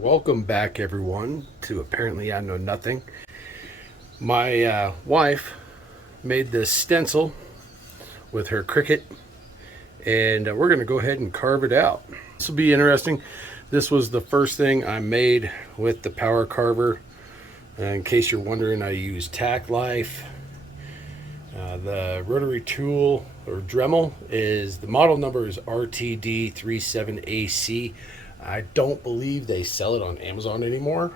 Welcome back, everyone, to Apparently I Know Nothing. My wife made this stencil with her Cricut, and we're going to go ahead and carve it out. This will be interesting. This was the first thing I made with the power carver. In case you're wondering, I use Tacklife. The rotary tool, or Dremel, the model number is RTD37AC. I don't believe they sell it on Amazon anymore,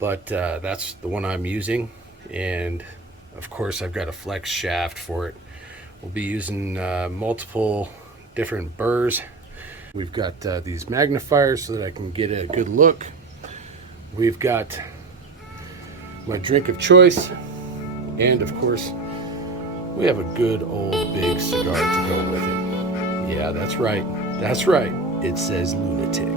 but that's the one I'm using. And of course I've got a flex shaft for it. We'll be using multiple different burrs. We've got these magnifiers so that I can get a good look. We've got my drink of choice, and of course we have a good old big cigar to go with it. Yeah, that's right. That's right. It says lunatic.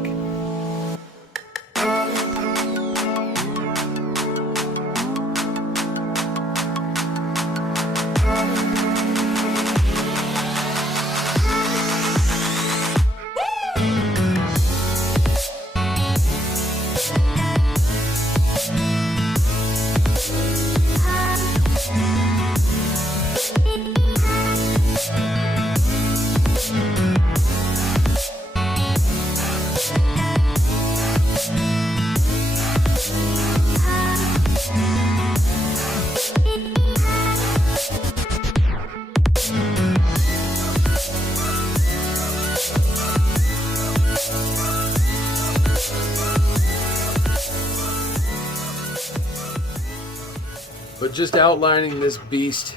But just outlining this beast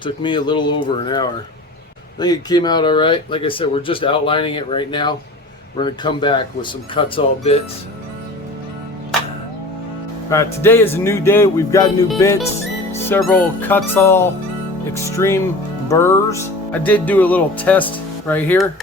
took me a little over an hour. I think it came out all right. Like I said, we're just outlining it right now. We're going to come back with some Kutzall bits. All right, today is a new day. We've got new bits, several Kutzall Extreme Burrs. I did do a little test right here.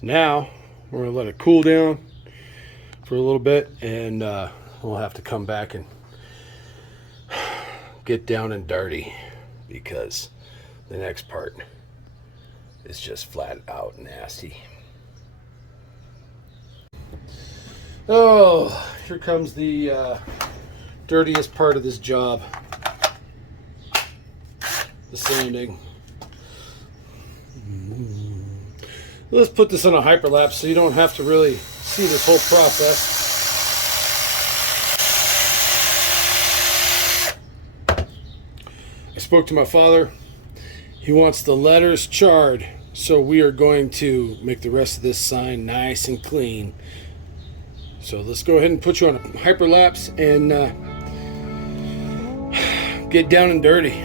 Now we're going to let it cool down for a little bit, and we'll have to come back and get down and dirty, because the next part is just flat out nasty. Oh, here comes the dirtiest part of this job, the sanding. Let's put this on a hyperlapse so you don't have to really see this whole process. I spoke to my father. He wants the letters charred. So we are going to make the rest of this sign nice and clean. So let's go ahead and put you on a hyperlapse and get down and dirty.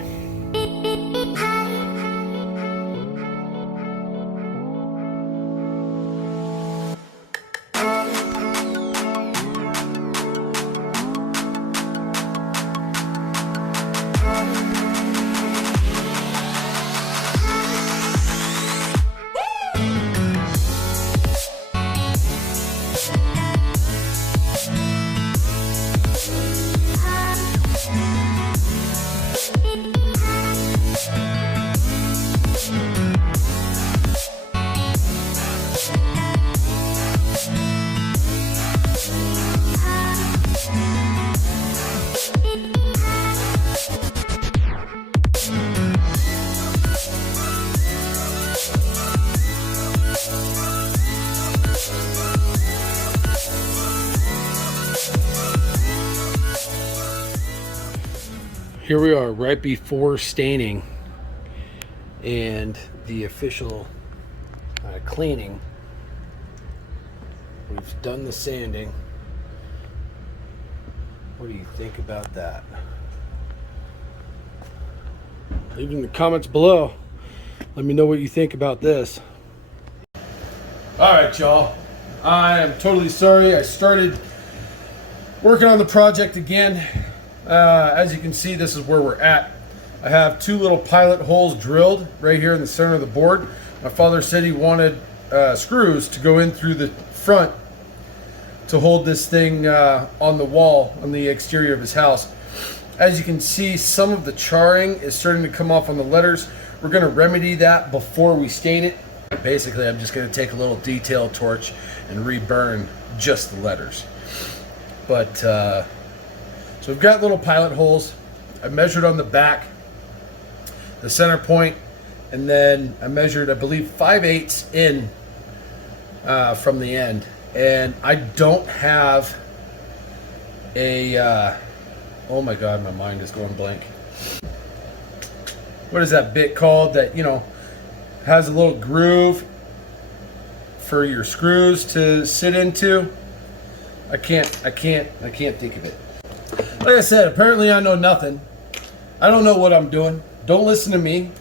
Here we are right before staining and the official cleaning. We've done the sanding. What do you think about that? Leave it in the comments below. Let me know what you think about this. Alright, y'all. I am totally sorry. I started working on the project again. As you can see, this is where we're at. I have two little pilot holes drilled right here in the center of the board. My father said he wanted screws to go in through the front to hold this thing on the wall on the exterior of his house. As you can see, some of the charring is starting to come off on the letters. We're going to remedy that before we stain it. Basically, I'm just going to take a little detail torch and reburn just the letters. But so we've got little pilot holes. I measured on the back, the center point, and then I measured, I believe, 5/8 in from the end. And I don't have a, oh my God, my mind is going blank. What is that bit called that, you know, has a little groove for your screws to sit into? I can't think of it. Like I said, apparently I know nothing. I don't know what I'm doing. Don't listen to me.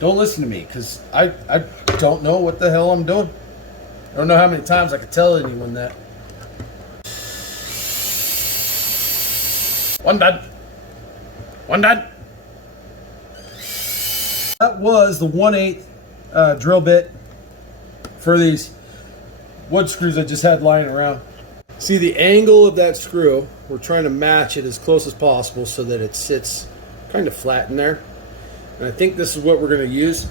Don't listen to me, because I don't know what the hell I'm doing. I don't know how many times I could tell anyone that. One done. One done. That was the 1/8 drill bit for these wood screws I just had lying around. See the angle of that screw, we're trying to match it as close as possible so that it sits kind of flat in there. And I think this is what we're going to use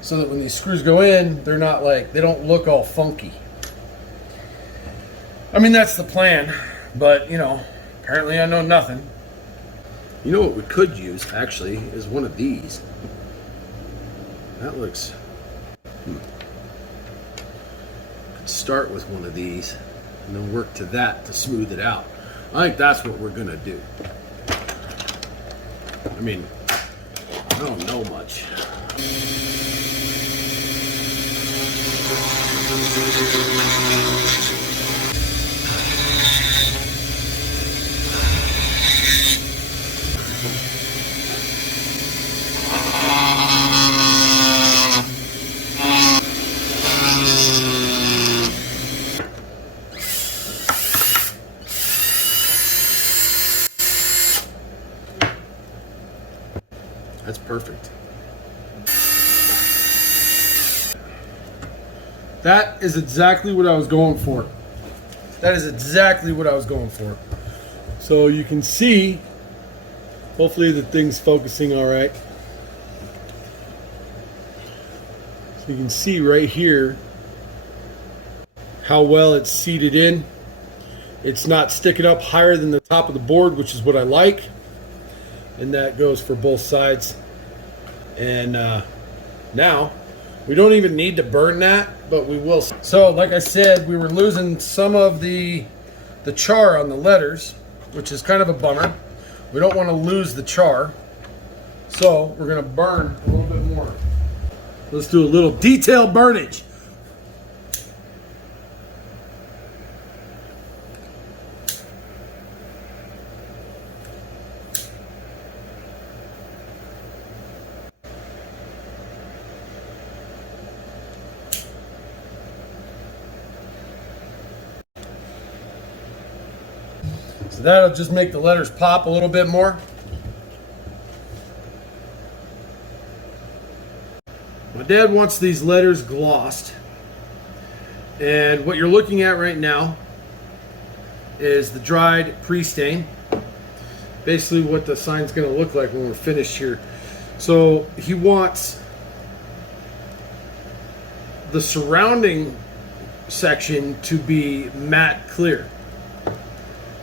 so that when these screws go in, they're not like, they don't look all funky. I mean, that's the plan, but you know, apparently I know nothing. You know what we could use actually is one of these. That looks, could start with one of these and then work to that to smooth it out. I think that's what we're gonna do. I mean, I don't know much. That's perfect. That is exactly what I was going for. That is exactly what I was going for. So you can see, hopefully the thing's focusing all right. So you can see right here how well it's seated in. It's not sticking up higher than the top of the board, which is what I like. And that goes for both sides. And now we don't even need to burn that, but we will. So like I said, we were losing some of the char on the letters, which is kind of a bummer. We don't want to lose the char, so we're going to burn a little bit more. Let's do a little detail burnage. So that'll just make the letters pop a little bit more. My dad wants these letters glossed. And what you're looking at right now is the dried pre-stain. Basically what the sign's going to look like when we're finished here. So he wants the surrounding section to be matte clear.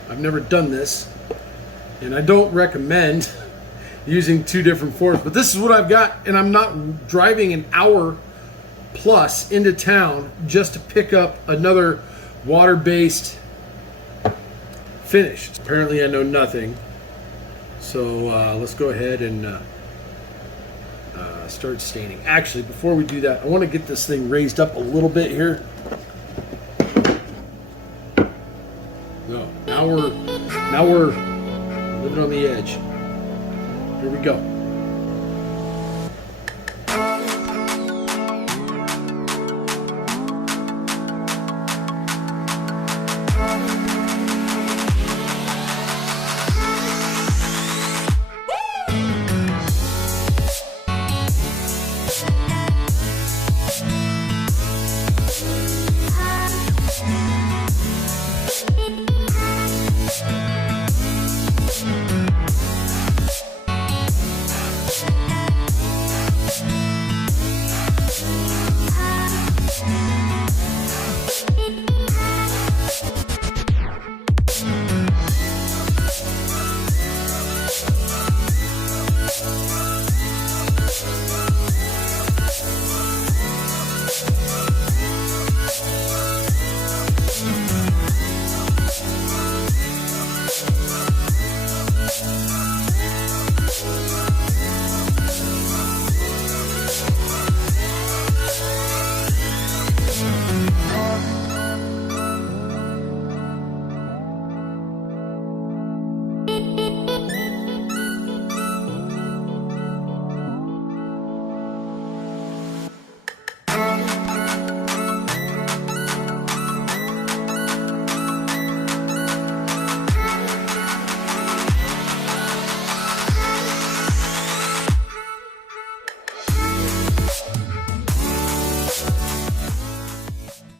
I've never done this, and I don't recommend using two different forms, but this is what I've got, and I'm not driving an hour plus into town just to pick up another water-based finish. Apparently I know nothing, so let's go ahead and start staining. Actually, before we do that, I want to get this thing raised up a little bit here. No, now we're living on the edge. Here we go.